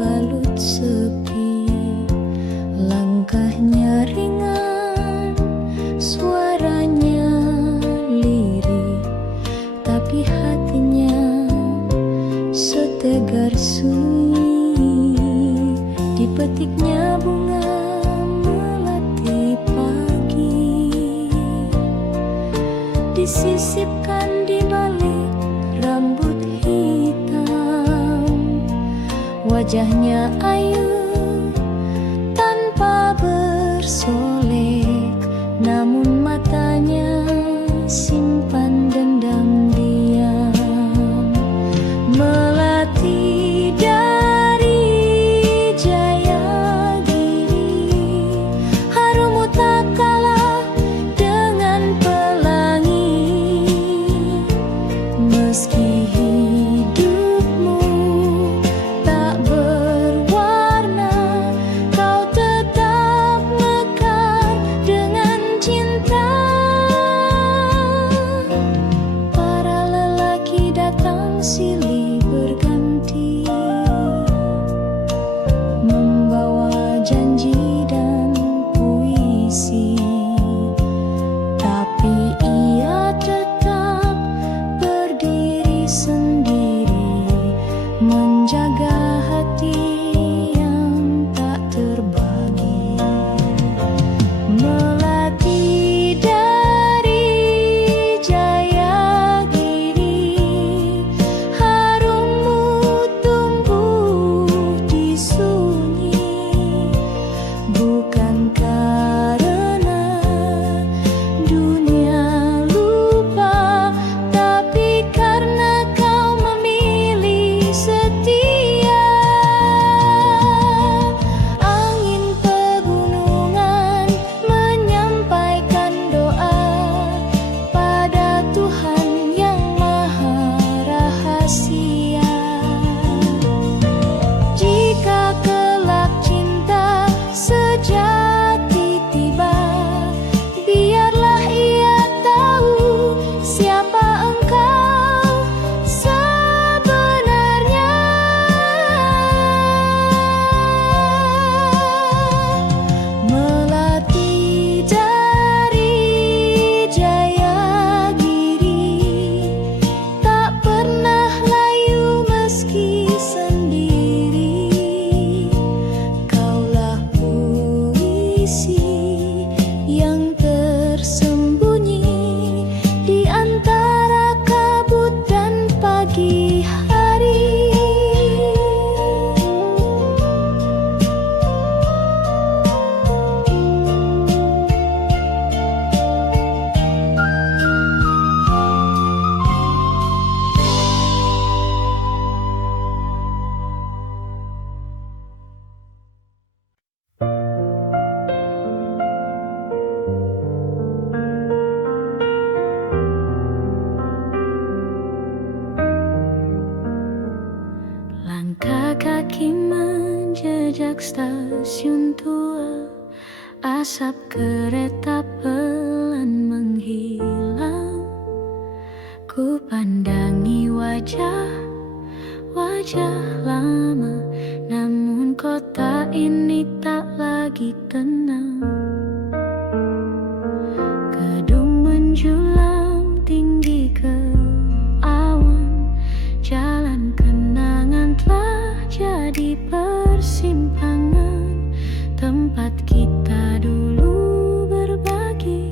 balut sepi. Langkahnya ringan, suaranya lirih, tapi hatinya setegar sunyi. Dipetiknya bunga melati pagi, disisipkan di balik rambut hitam. Wajahnya ayu tanpa bersolek, namun matanya simpan dendam diam. Melati dari Jayagiri, harummu tak kalah dengan pelangi. Meski hidupmu tak berwarna, kau tetap mekar dengan cinta. Para lelaki datang silih berganti, membawa janji dan puisi, tapi ia tetap berdiri sendiri, menjaga hati yang tak terbagi. Melati dari Jayagiri, harummu tumbuh di sunyi, bukan karena dunia lupa, tapi karena kau memilih setia. Angin pegunungan menyampaikan doa pada Tuhan yang maha rahasia. Jika kelak cinta sejati tiba, biarlah ia tahu siapa engkau sebenarnya. Melati dari Jayagiri, tak pernah layu meski sendiri. Kaulah puisi yang tersembunyi di antara kabut dan pagi hari. Langkah kaki menjejak stasiun tua, asap kereta pelan menghilang. Ku pandangi wajah lama, namun kota ini tak lagi tenang. Gedung menjulang tinggi ke awan, jalan kenangan telah jadi persimpangan, tempat kita dulu berbagi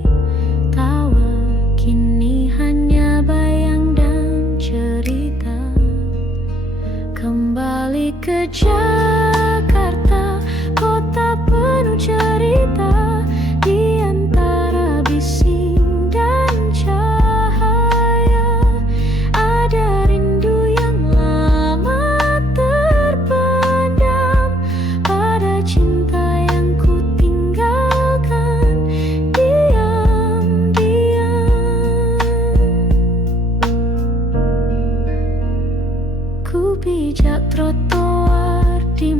tawa, kini hanya bayang dan cerita. Kembali ke Jakarta, kota penuh cerita, di antara bising dan cahaya ada rindu yang lama terpendam, pada cinta yang ku tinggalkan diam-diam. Ku pijak trotoar di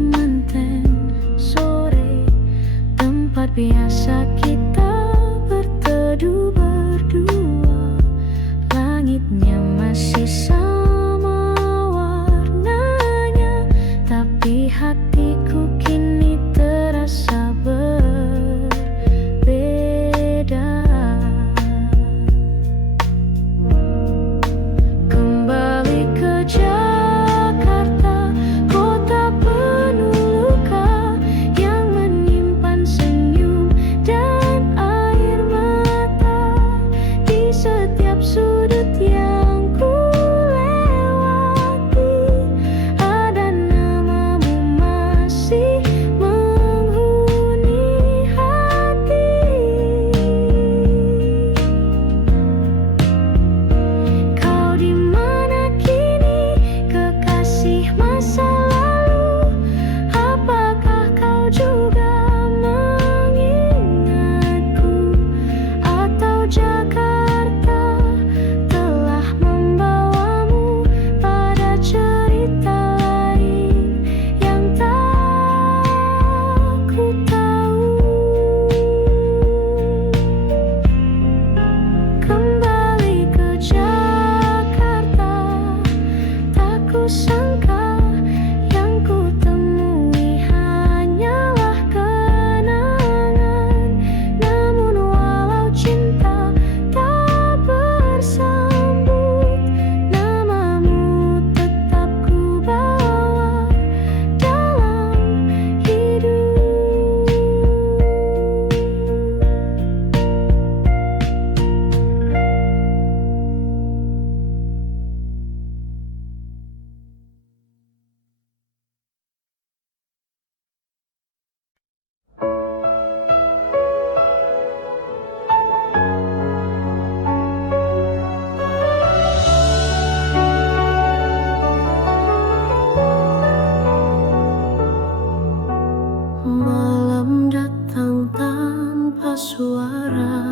Malam datang tanpa suara,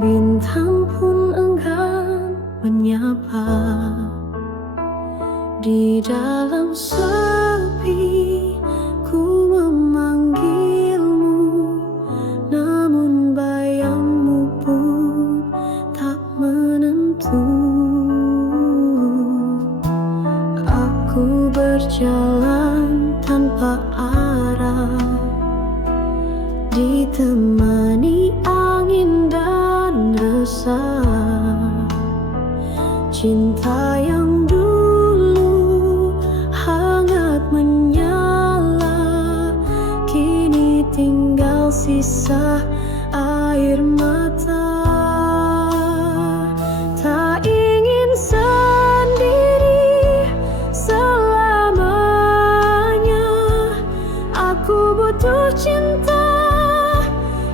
bintang pun enggan menyapa. Di dalam sepi ku memanggilmu, namun bayangmu pun tak menentu. Aku berjalan tanpa arah, ditemani angin dan resah. Cinta yang dulu hangat menyala, kini tinggal sisa air mata. Tak ingin sendiri selamanya, aku butuh cinta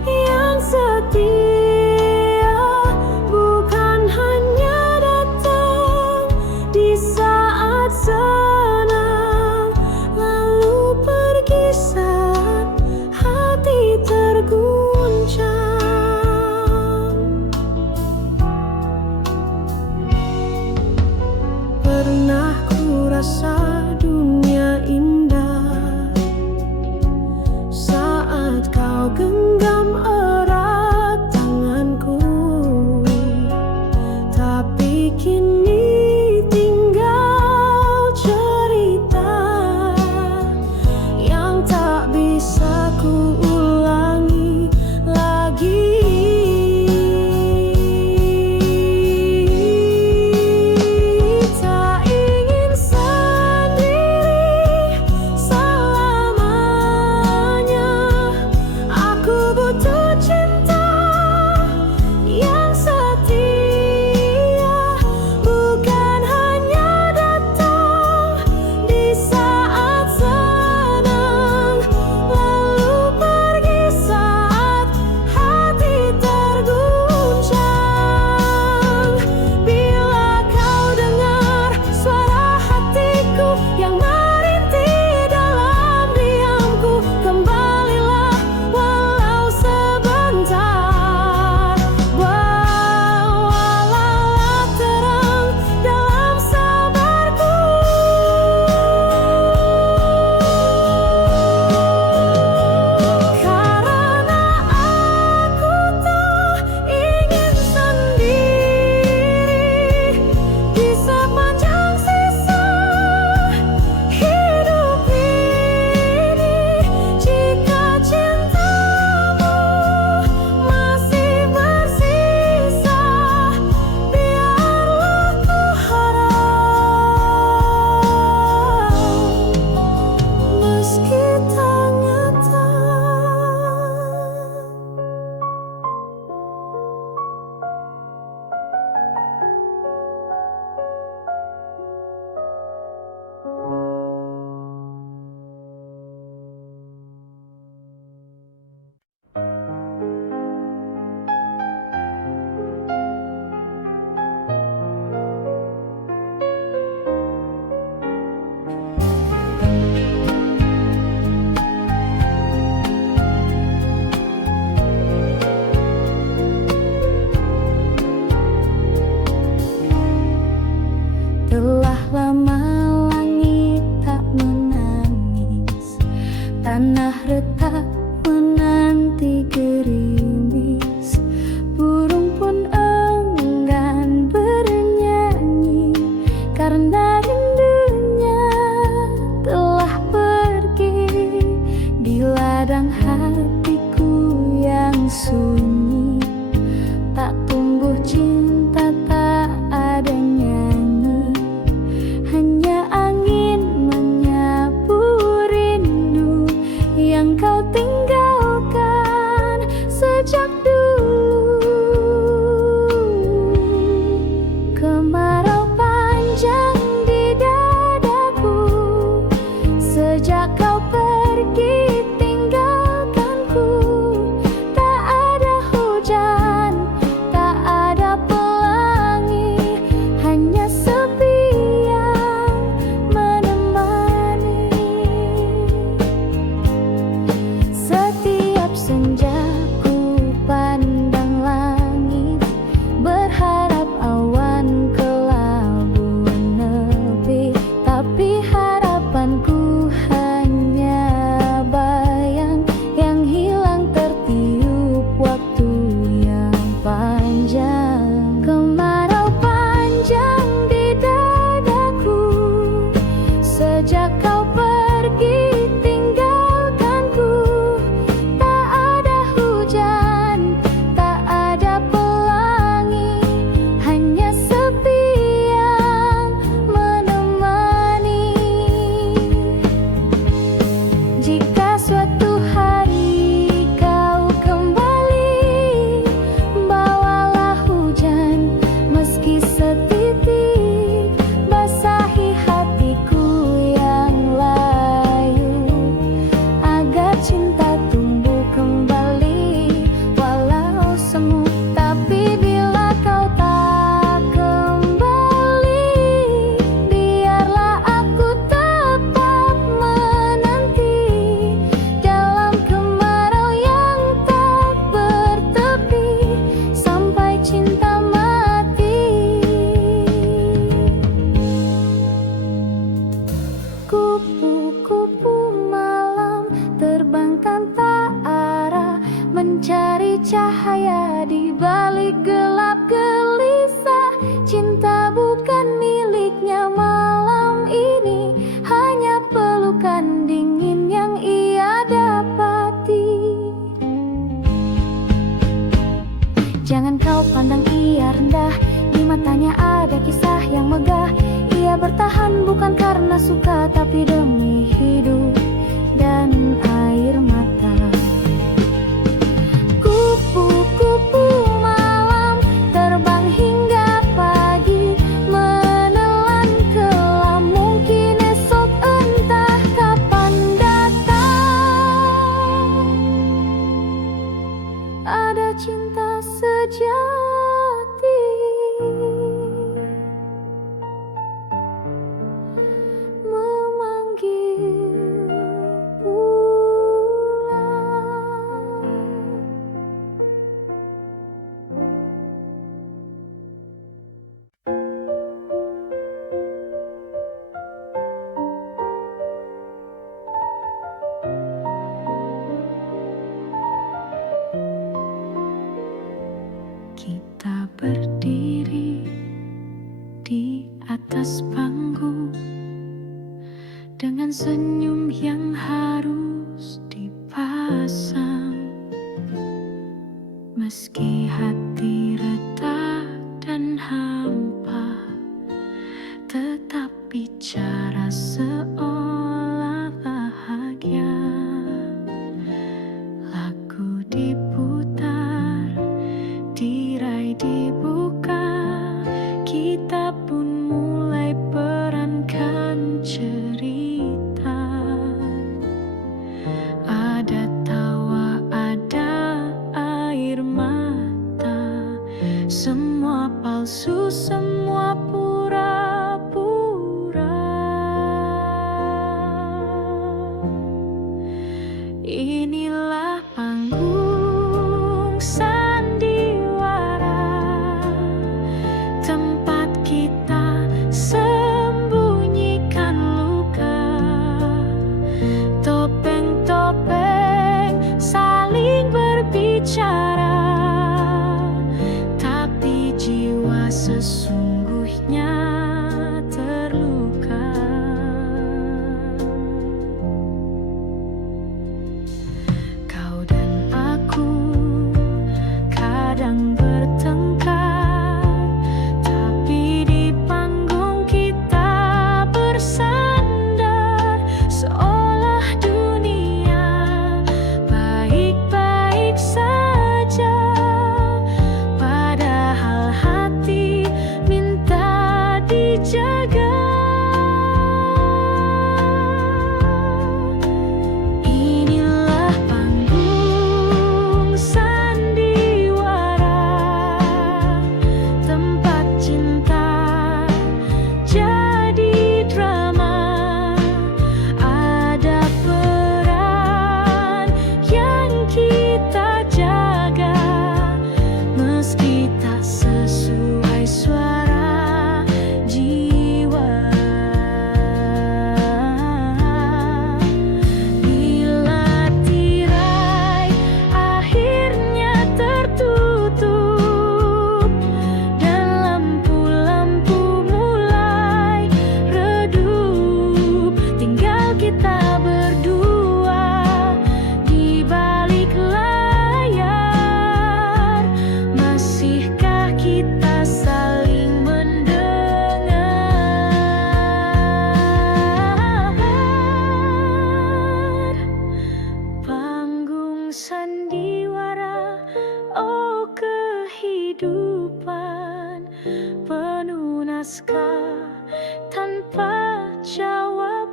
yang setia, bukan hanya datang sejak kau pergi tinggalkanku. Tak ada hujan, tak ada pelangi, hanya sepi yang menemani. Jika suatu hari kau kembali, bawalah hujan meski setitik, basahi hatiku yang layu, agar cinta tumbuh kembali walau semu. Tapi bila kau tak kembali, biarlah aku tetap menanti dalam kemarau yang tak bertepi, sampai cinta mati. Kupu-kupu malam terbangkan tak arah, mencari cahaya di balik gelap gelisah. Cinta bukan miliknya malam ini, hanya pelukan dingin yang ia dapati. Jangan kau pandang ia rendah, di matanya ada kisah yang megah. Ia bertahan bukan karena suka, tapi demi hidup dan air mata. Kupu-kupu malam terbang hingga pagi, menelan kelam, mungkin esok entah kapan datang. Ada cinta sejati memanggil pulang. Kita berdiri di atas panggung dengan senyum yang harus dipasang. Meski hati retak dan hampa, tetap bicara seolah bahagia. Lagu diputar, tirai dibuka, kita pun mulai perankan cerita. Ada tawa, ada air mata,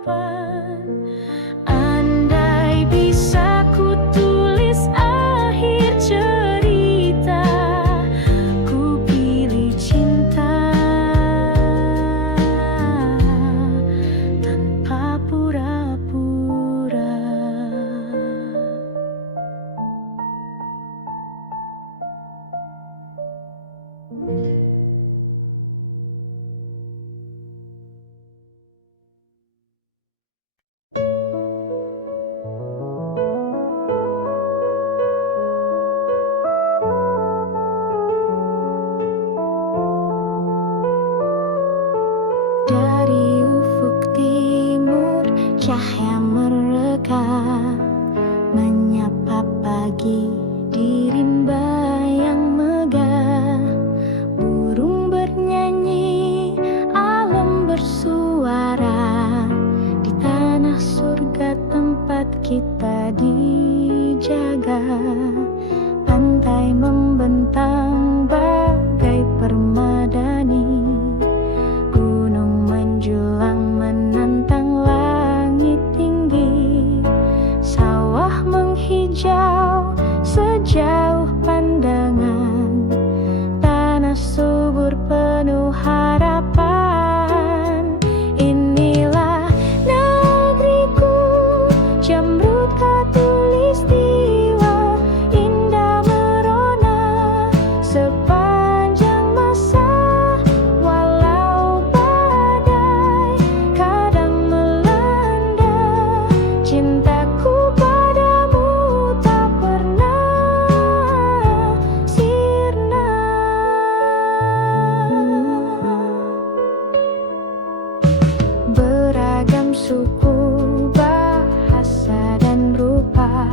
depan. Andai bisa ku tulis akhir cerita, ku pilih cinta tanpa pura-pura. Dari ufuk timur, cahaya mereka menyapa pagi di rimba yang megah. Burung bernyanyi, alam bersuara, di tanah surga tempat kita dijaga. Pantai membentang bagai permadani, menjulang menantang langit tinggi. Sawah menghijau sejauh pandangan, tanah subur penuh harapan. Inilah negeriku, Jamrud Khatulistiwa, indah merona sepanjang masa. Cintaku padamu tak pernah sirna. Beragam suku, bahasa dan rupa,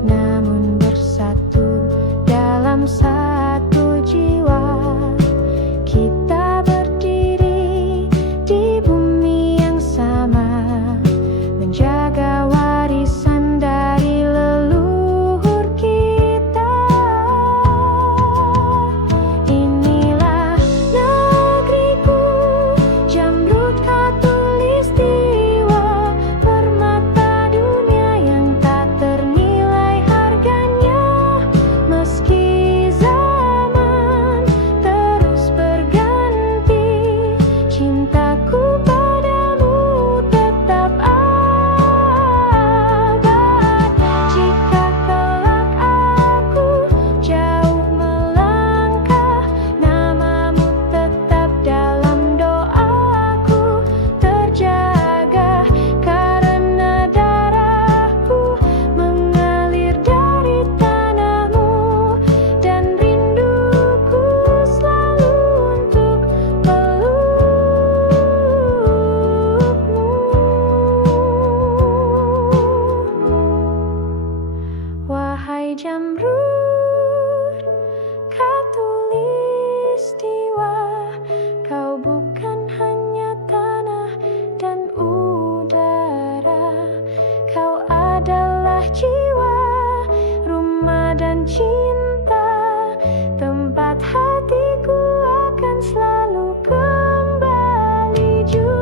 namun bersatu dalam satu jiwa. Kita berdiri di bumi yang sama, menjaga warisan dari leluhur kita. Inilah negeriku, Jamrud Khatulistiwa, permata dunia yang tak ternilai harganya. Meski zaman terus berganti, cintaku padamu tetap abad. Jika kelak aku jauh melangkah, namamu tetap dalam doaku terjaga. Karena darahku mengalir dari tanahmu, dan rinduku selalu untuk pelukmu. Wahai Jamrud Khatulistiwa, kau bukan hanya tanah dan udara, kau adalah jiwa, rumah dan cinta, tempat hatiku akan selalu kembali juga.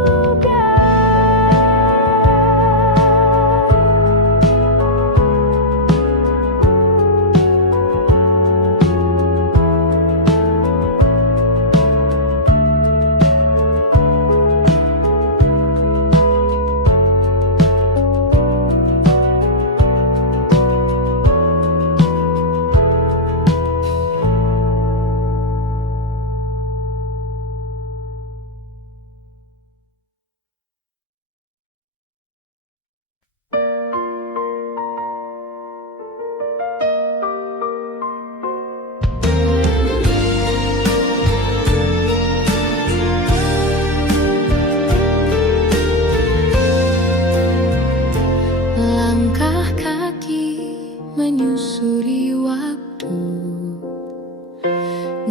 Langkah kaki menyusuri waktu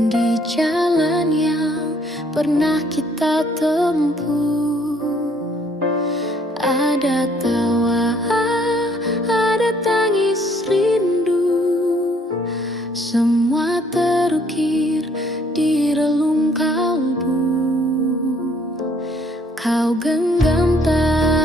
di jalan yang pernah kita tempuh. Ada tawa, ada tangis rindu, semua terukir di relung kalbu. Kau genggam tangan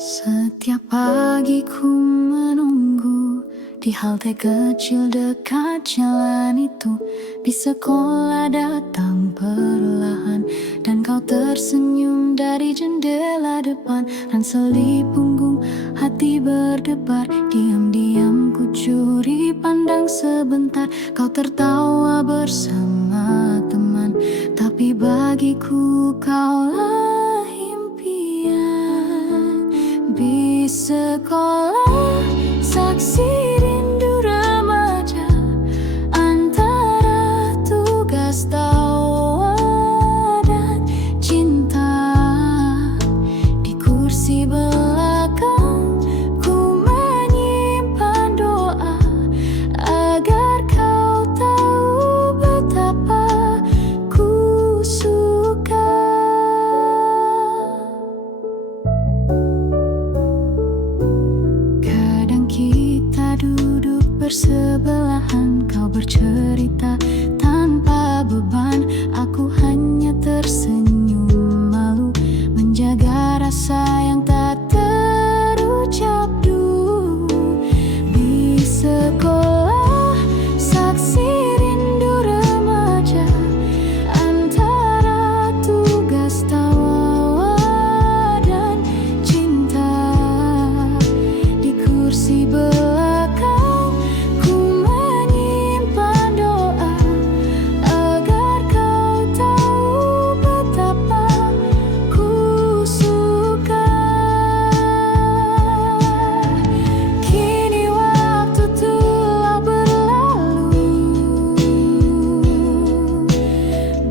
Setiap pagi ku menunggu di halte kecil dekat jalan itu. Di sekolah datang perlahan dan kau tersenyum dari jendela depan. Ransel punggung, hati berdebar. Diam-diam ku curi pandang sebentar. Kau tertawa bersama teman, tapi bagiku kaulah impian. Di sekolah, saksi rindu remaja antara tugas tawa dan cinta. Di kursi belakang ku menyimpan doa agar kau tahu betapa ku suka. Kadang kita duduk bersebelahan, kau bercerita tanpa beban. Aku hanya tersenyum malu, menjaga rasa yang tak terucap dulu. Di sekolah, saksi rindu remaja antara tugas tawa dan cinta. Di kursi belakang ku menyimpan doa agar kau tahu betapa ku suka. Kini waktu telah berlalu,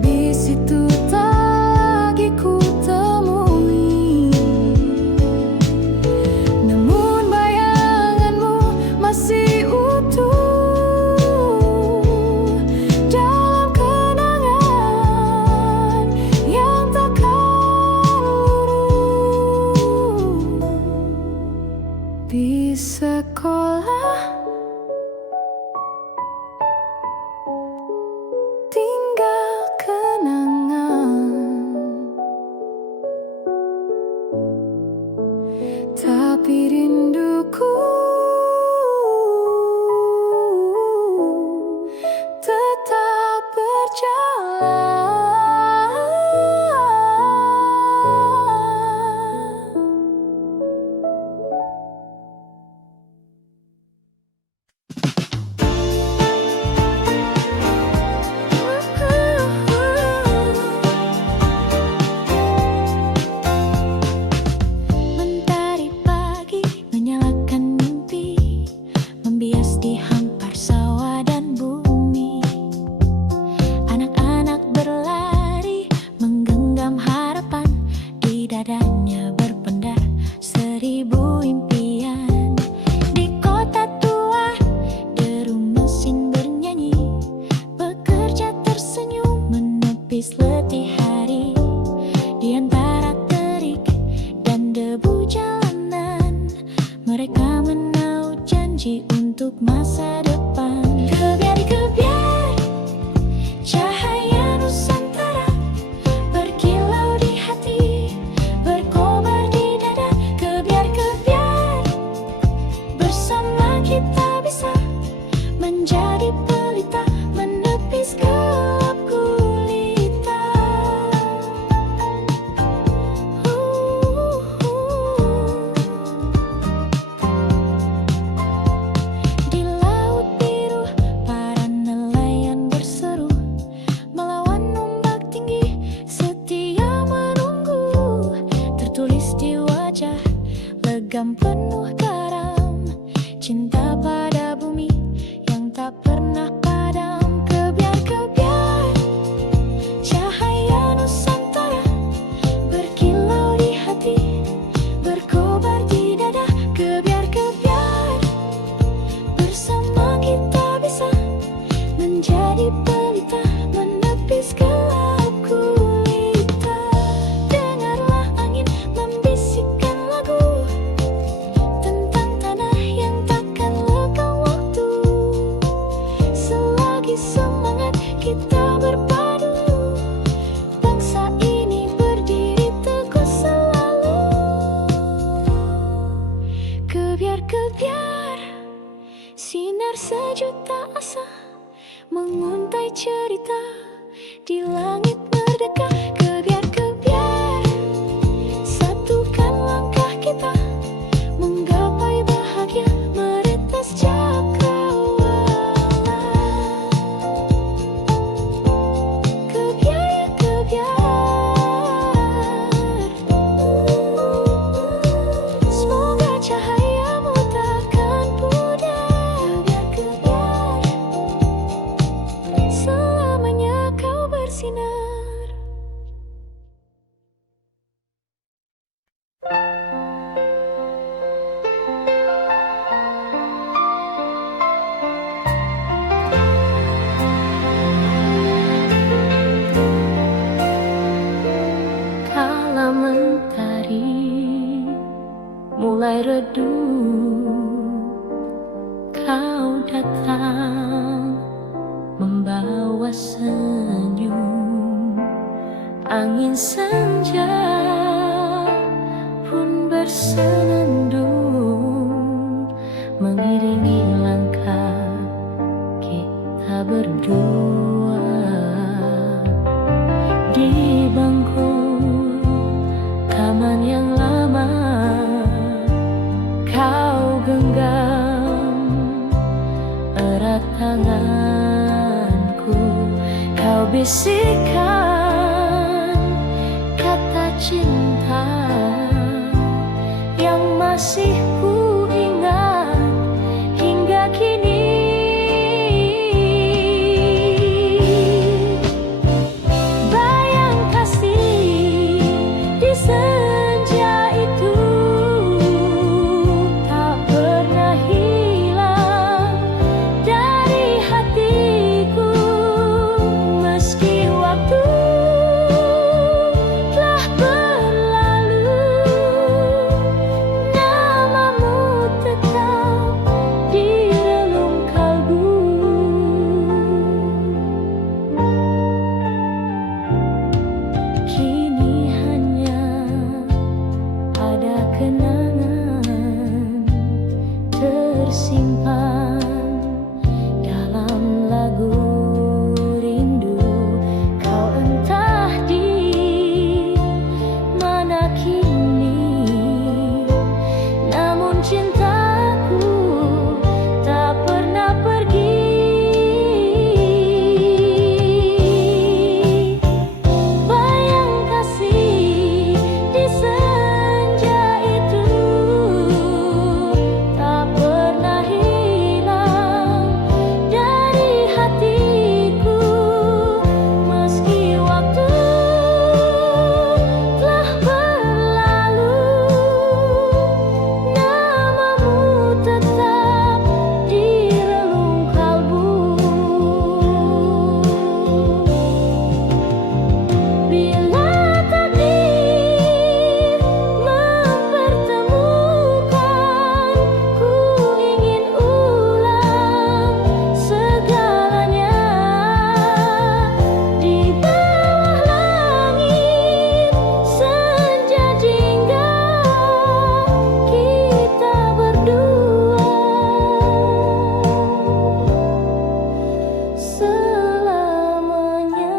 di situ tak lagi ku temui. Namun bayanganmu masih utuh dalam kenangan yang takkan luruh. Di sekolah tinggal kenangan, tapi rinduku tetap berjalan. Mentari pagi menyalakan mimpi, membias di hampar sawah dan bumi. Anak-anak berlari menggenggam harapan, di dadanya berpendar 1000 impian. Di kota tua deru mesin bernyanyi, pekerja tersenyum menepis letih hari. Di antara terik dan debu jalanan, mereka menaut janji untuk masa depan. Kebiar-kebiar cahaya Nusantara berkilau di hati, berkobar di dada. Kebiar-kebiar bersama kita bisa menjadi pelita, menepis gelap gulita. Di laut biru para nelayan berseru, melawan ombak tinggi setia menunggu. Tertulis di wajah legam penuh garam, cinta pada bumi yang tak pernah padam. Kebiar-kebiar cahaya Nusantara berkilau di hati, berkobar di dada. Kebiar-kebiar bersama kita bisa menjadi pelita, menepis gelap gulita. Dengarlah angin membisikkan lagu tentang tanah yang takkan lekang waktu. sejuta asa menguntai cerita di langit merdeka. Kebiar-kebiar, satukan langkah kita menggapai bahagia meretas cakrawala. Kebiar-kebiar, semoga cahayamu takkan pudar. Kebiar-kebiar, selamanya kau bersinar. Kala mentari mulai redup, kau datang membawa senyum. Angin senja pun bersenandung mengiringi langkah kita berdua. Di bangku taman yang lama, kau genggam erat tanganku. Kau bisikkan kata cinta yang masih ku ingat hingga kini. Bayang kasih di senja itu tak pernah hilang dari hatiku. Meski waktu telah berlalu, namamu tetap di relung kalbu. Kini hanya ada kenangan tersimpan dalam lagu rindu. Kau entah di mana kini, namun cintaku tak pernah pergi. Bayang kasih di senja itu tak pernah hilang dari hatiku. Meski waktu telah berlalu, namamu tetap di relung kalbu. Bila takdir mempertemukan, ku ingin ulang segalanya. Di bawah langit senja jingga, kita berdua selamanya.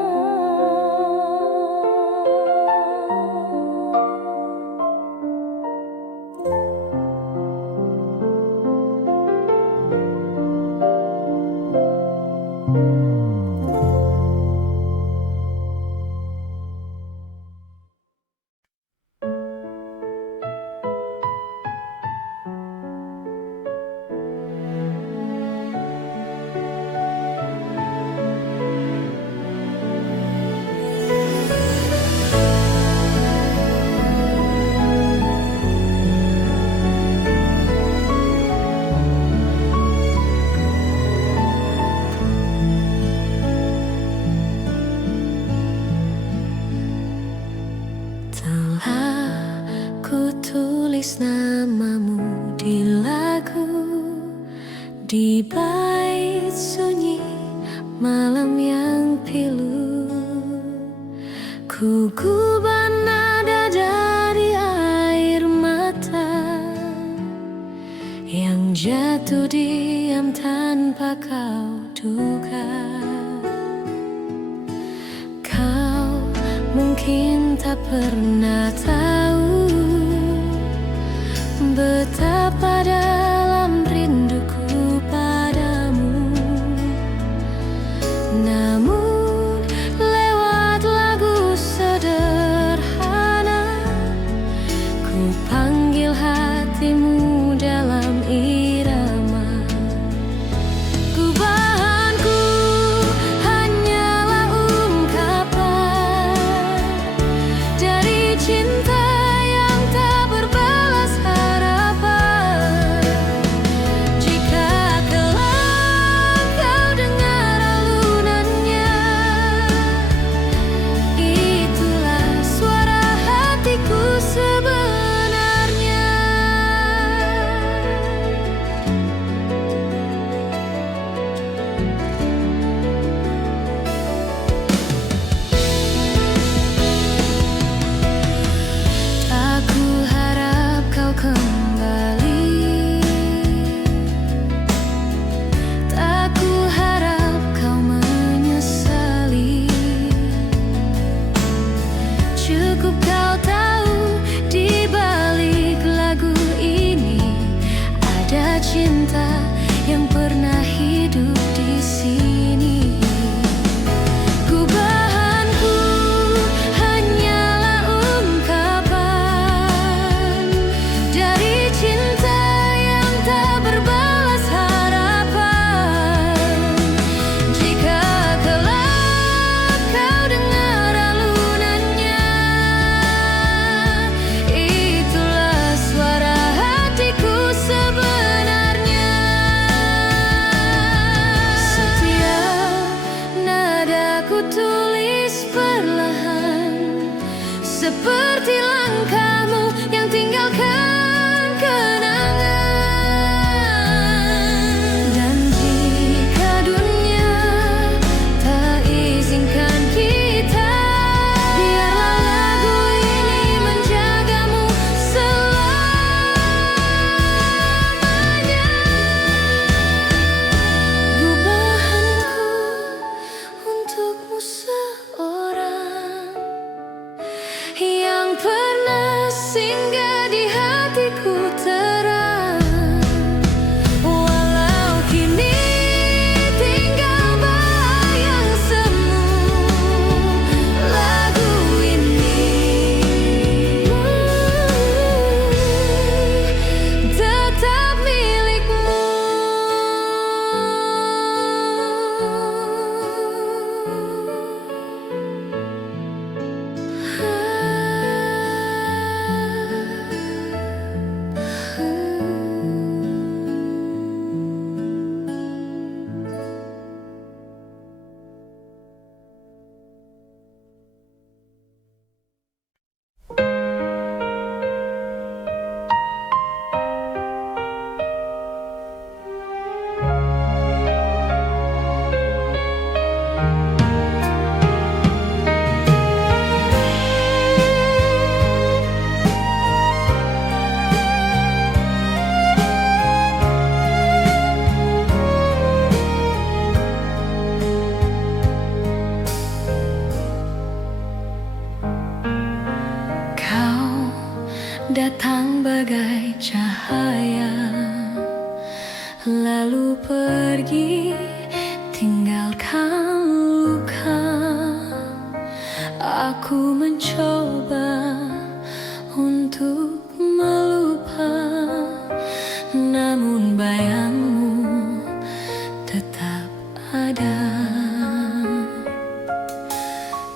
Telah ku tulis namamu di lagu, di bait sunyi malam yang pilu. Ku gubah nada dari air mata yang jatuh diam tanpa kau duga. Kau mungkin tak pernah tahu betapa dalam rinduku padamu. Namun lewat lagu sederhana ku panggil hatimu dalam irama. Gubahanku hanyalah ungkapan dari cinta yang tak berbalas harapan. Jika kelak kau dengar alunannya, itulah suara hatiku sebenarnya. Tak ku harap kau kembali, tak ku harap kau menyesali. Cukup kau tahu di balik lagu ini ada cinta yang pernah hidup di sini. Gubahanku hanyalah ungkapan dari cinta yang tak berbalas harapan. Jika kelak kau dengar alunannya, itulah suara hatiku sebenarnya. Setiap nada ku tulis perlahan, seperti langkahmu yang tinggalkan kenangan. Dan jika dunia tak izinkan kita, biarlah lagu ini menjagamu selamanya. Gubahanku untukmu seorang yang pernah singgah di hatiku terang. Walau kini tinggal bayang semu, lagu ini tetap milikmu. Kau datang bagai cahaya, lalu pergi tinggalkan luka. Aku mencoba untuk melupa, namun bayangmu tetap ada.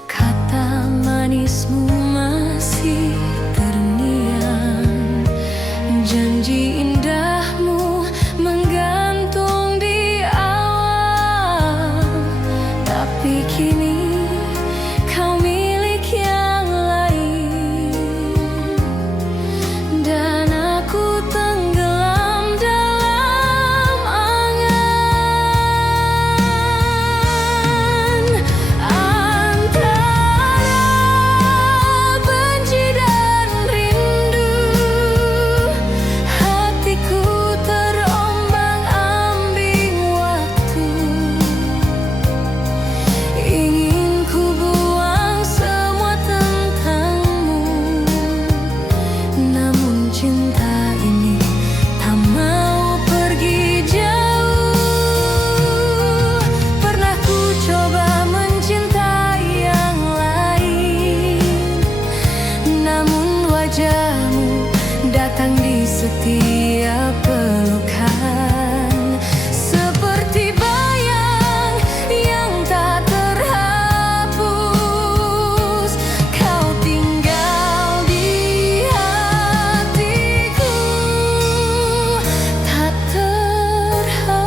Kata manismu masih terngiang, janji indahmu menggantung di awal. Tapi kini kau milik yang lain. datang di setiap pelukan, seperti bayang yang tak terhapus. Kau tinggal di hatiku, tak terhapus.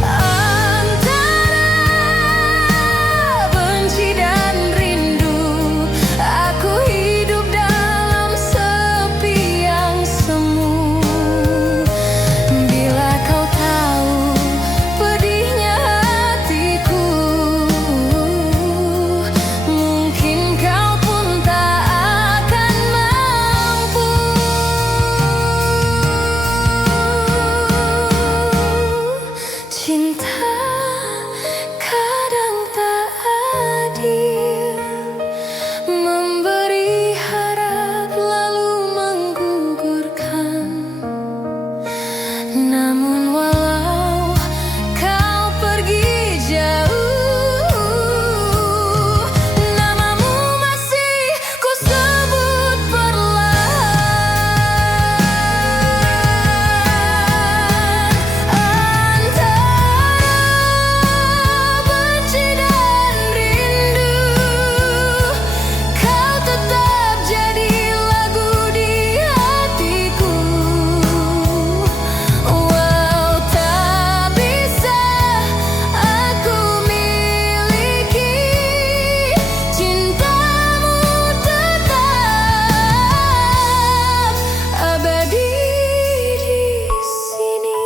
Antara benci dan rindu, aku hidup dalam sepi yang semu. Bila kau tahu pedihnya hatiku, mungkin kau pun tak akan mampu. Cinta kadang tak adil, memberi harap lalu menggugurkan. Namun walau kau pergi jauh, namamu masih ku sebut perlahan. Antara benci dan rindu, kau tetap jadi lagu di hatiku. Walau tak bisa aku miliki, cintamu tetap abadi di sini.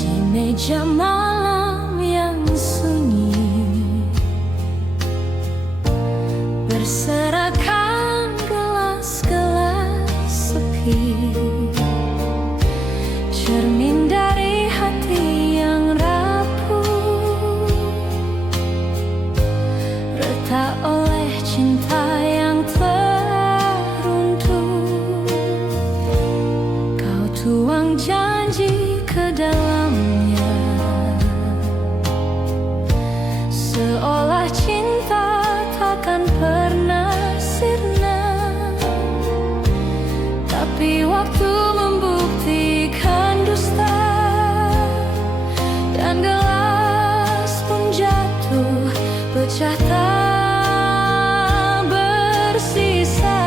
Di meja malam yang sunyi, berserakan gelas-gelas sepi, cermin dari hati yang rapuh, retak oleh cinta yang teruntuh. Kau tuang janji ke dalamnya, seolah cinta takkan pernah sirna. Tapi waktu membuktikan dusta, dan gelas pun jatuh pecah tak bersisa.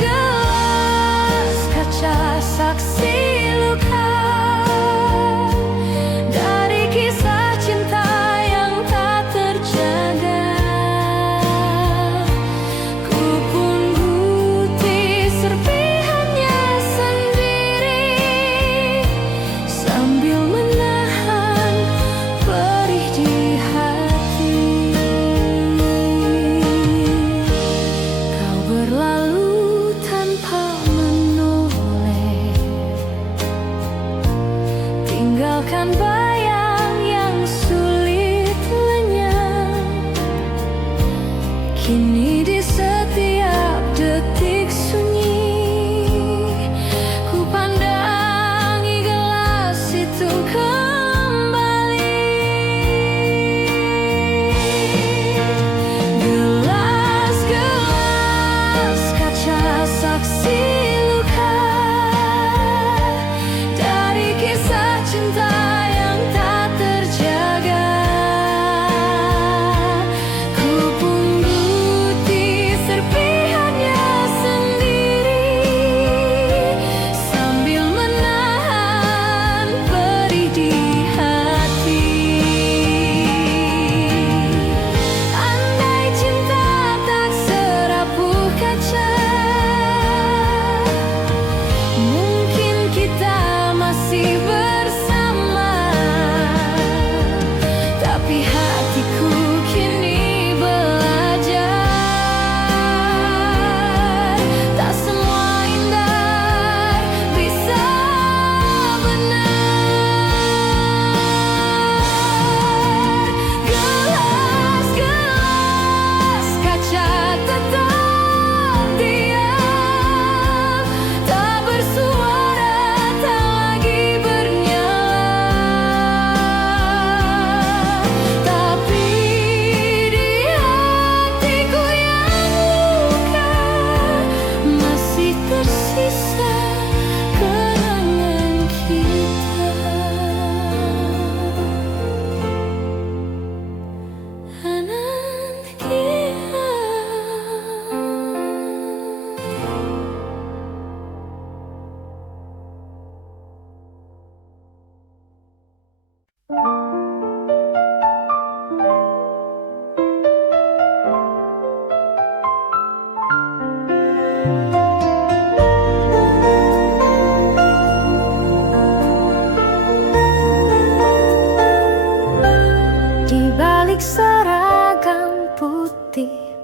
Gelas-gelas kaca saksi luka dari kisah cinta yang tak terjaga. Ku pun putih serpihannya sendiri, sambil menahan perih di hati. Kau berlalu tanpa menoleh, tinggalkan bayang yang sulit lenyap. Kini di setiap detik sunyi, ku pandangi gelas itu kembali. Gelas-gelas kaca saksi luka dari kisah cinta yang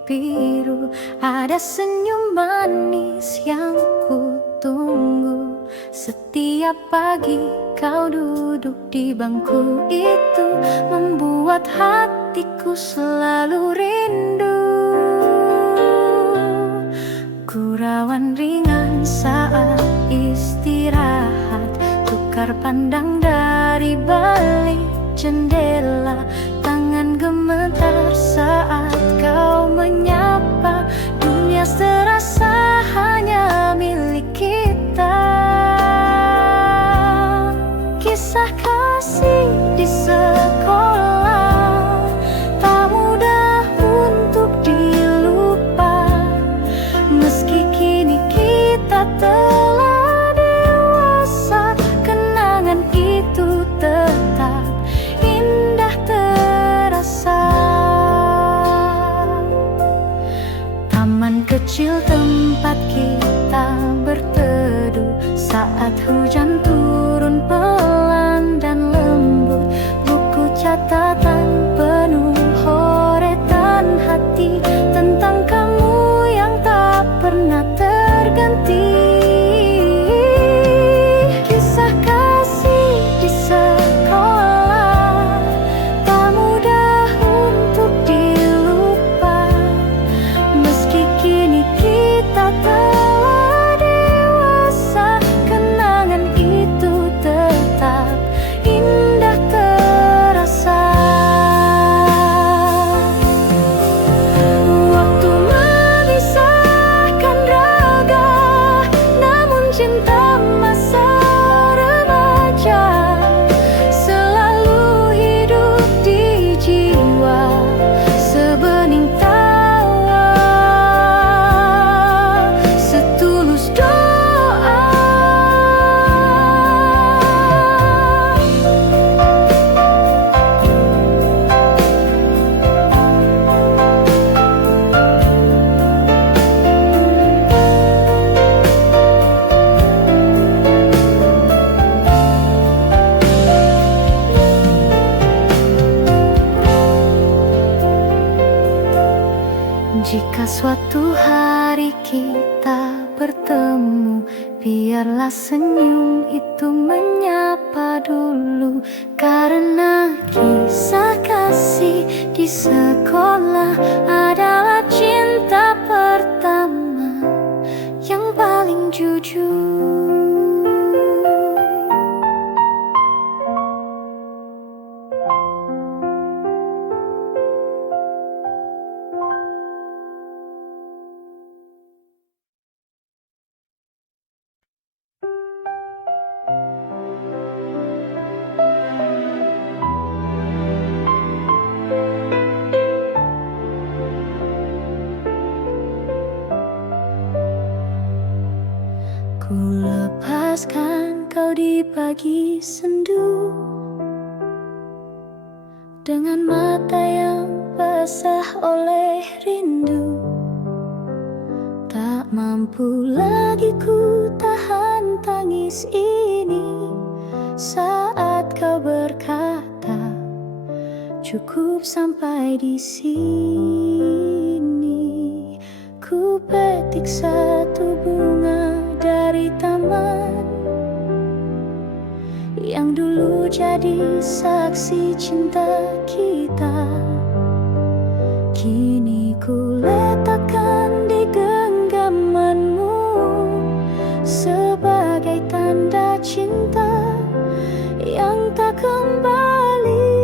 biru. Ada senyum manis yang ku tunggu. Setiap pagi kau duduk di bangku itu, membuat hatiku selalu rindu. Gurauan ringan saat istirahat, tukar pandang dari balik jendela. Tangan gemetar saat kau menyapa, dunia serasa hanya milik kita. Kisah kasih di sekolah tak mudah untuk dilupa. Meski kini kita telah dewasa, kenangan itu tetap indah terasa. Taman kecil tempat kita berteduh saat hujan turun pelan dan lembut. Buku catatan penuh horetan hati tentang kamu yang tak pernah terganti. Kisah kasih di sekolah tak mudah untuk dilupa. Meski kini kita telah dewasa, kenangan itu tetap indah terasa. Waktu memisahkan raga, namun cinta masa remaja selalu hidup di jiwa. Sebening tawa, setulus doa. Jika suatu hari kita bertemu, biarlah senyum itu menyapa dulu. Karena kisah kasih di sekolah adalah cinta pertama yang paling jujur. Ku lepaskan kau di pagi sendu, dengan mata yang basah oleh rindu. Tak mampu lagi ku tahan tangis ini saat kau berkata, cukup sampai di sini. Ku petik satu bunga dari taman yang dulu jadi saksi cinta kita. Kini ku letakkan di genggamanmu sebagai tanda cinta yang tak kembali.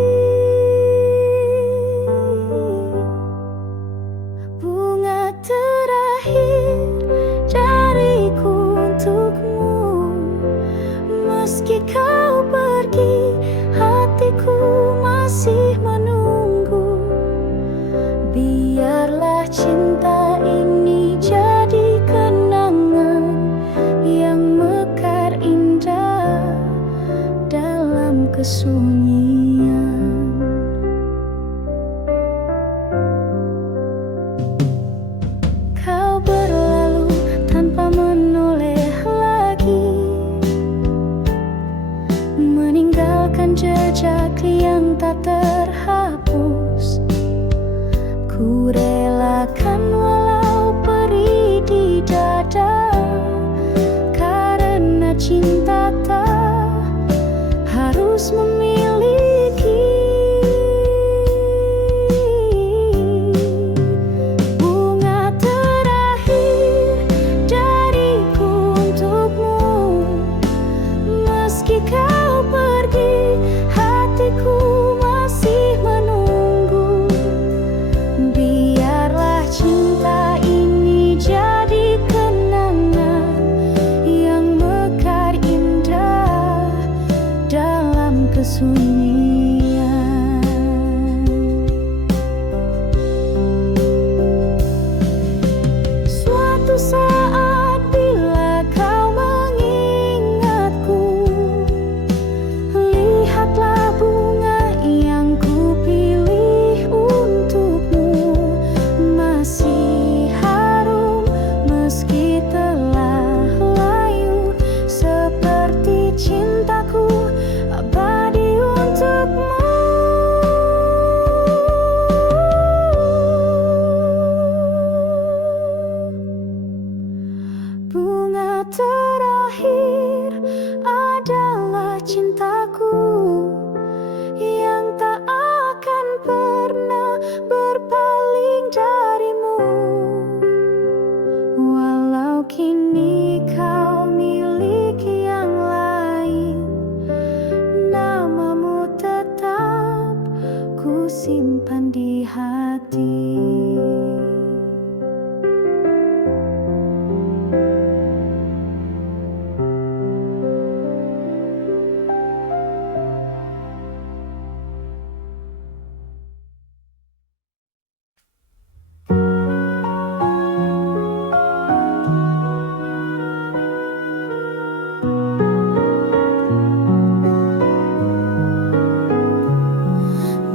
Bunga terakhir dariku untukmu. Meski kau pergi, hatiku masih menunggu. Biarlah cinta ini jadi kenangan yang mekar indah dalam kesunyian. Kau berlalu tanpa menoleh lagi, meninggalkan jejak yang tak terhapus. Ku relakan kesunyian. Suatu saat bila kau mengingatku, lihatlah bunga yang kupilih untukmu, masih harum meski telah layu, seperti cintaku abadi untukmu. Bunga terakhir adalah cintaku yang tak akan pernah berpaling darimu. Walau kini kau miliki yang lain, namamu tetap ku simpan di hati.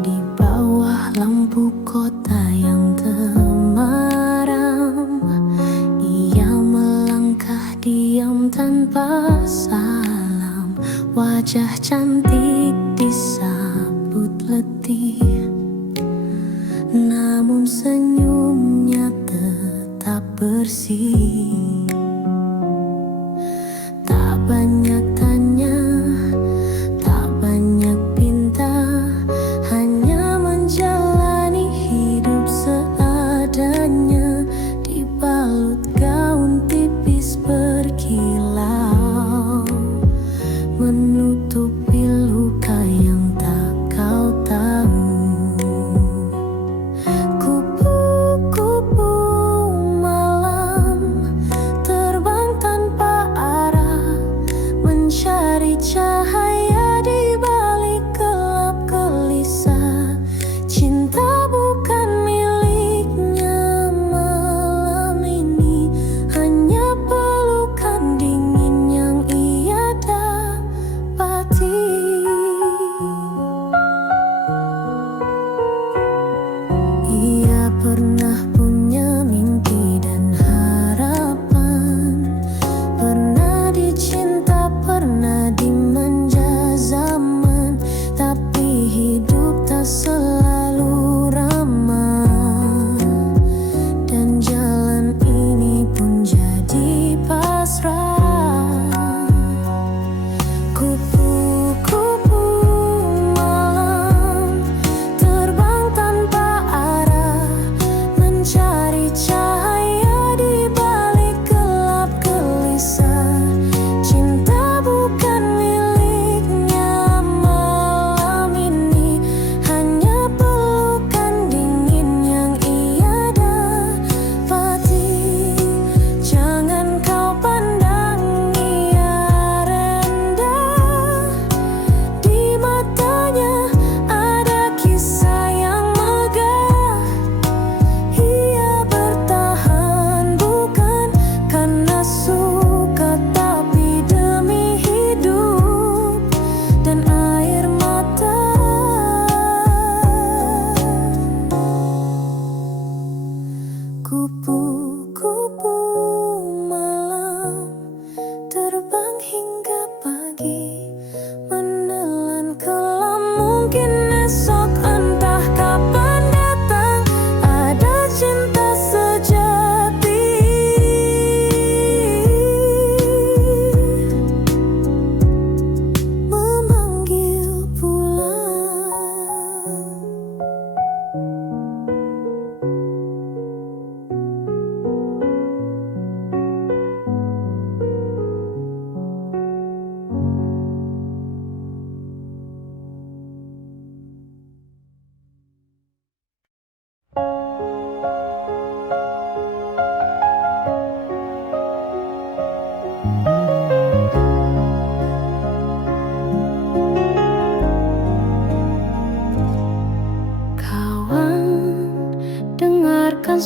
Di bawah lampu kota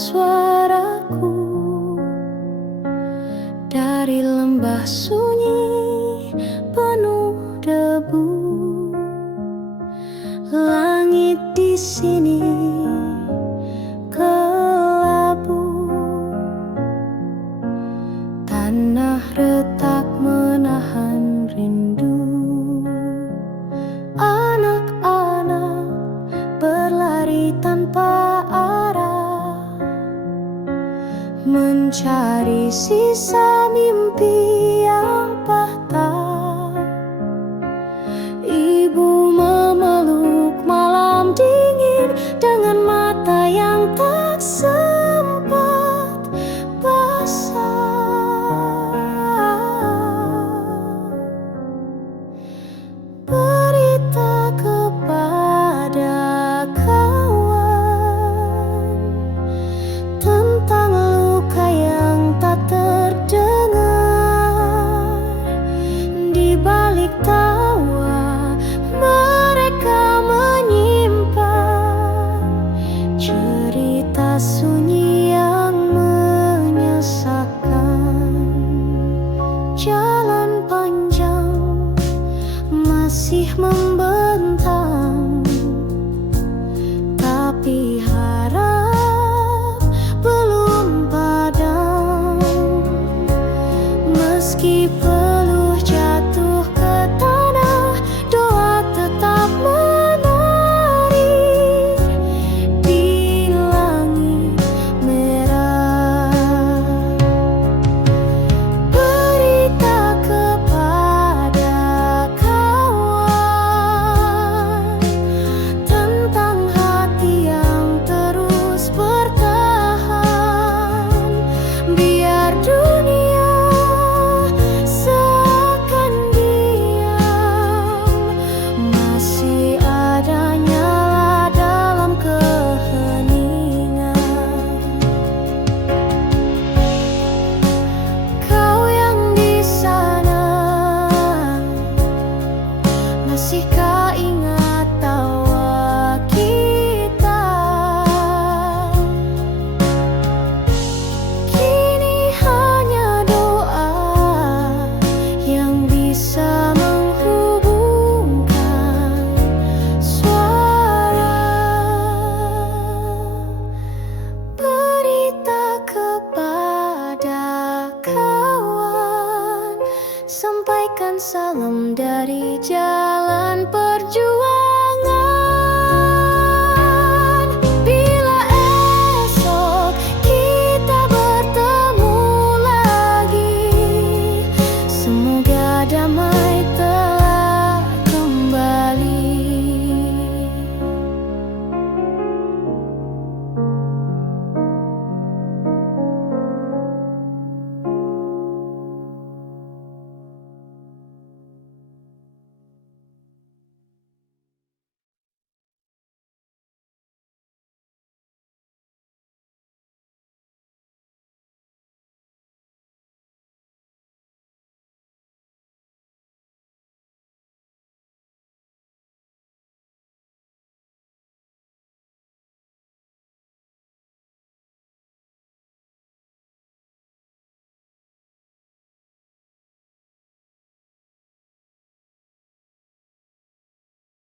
suaraku dari lembah sunyi penuh debu. Langit di sini kelabu, tanah retak menahan rindu. Anak-anak berlari tanpa arah, mencari sisa mimpi